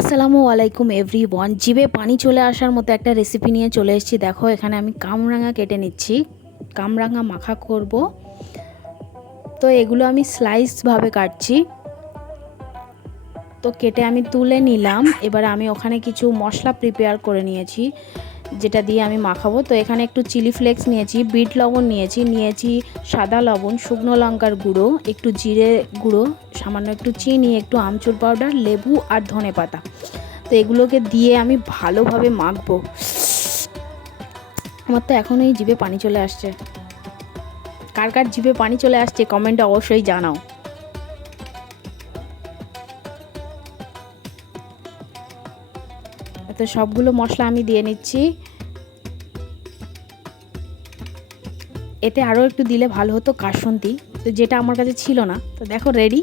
আসসালামু আলাইকুম এভরিওয়ান। জিভে পানি চলে আসার মতো একটা রেসিপি নিয়ে চলে এসেছি। দেখো এখানে আমি কামরাঙা কেটে নিচ্ছি, কামরাঙা মাখা করব। তো এগুলো আমি স্লাইসভাবে কাটছি। তো কেটে আমি তুলে নিলাম। এবার আমি ওখানে কিছু মশলা প্রিপেয়ার করে নিয়েছি যেটা দিয়ে আমি মাখাবো। তো এখানে একটু চিলি ফ্লেক্স নিয়েছি, বিট লবণ নিয়েছি সাদা লবণ, শুকনো লঙ্কার গুঁড়ো, একটু জিরে গুঁড়ো, সামান্য একটু চিনি, একটু আমচুর পাউডার, লেবু আর ধনেপাতা। তো এগুলোকে দিয়ে আমি ভালোভাবে মাখবো। আমার তো এখনই জিভে পানি চলে আসছে। কার কার জিভে পানি চলে আসছে কমেন্টে অবশ্যই জানাও। তো সবগুলো মশলা আমি দিয়ে নিচ্ছি। এতে আরও একটু দিলে ভালো হতো কাসুন্দি, তো যেটা আমার কাছে ছিল না। তো দেখো রেডি।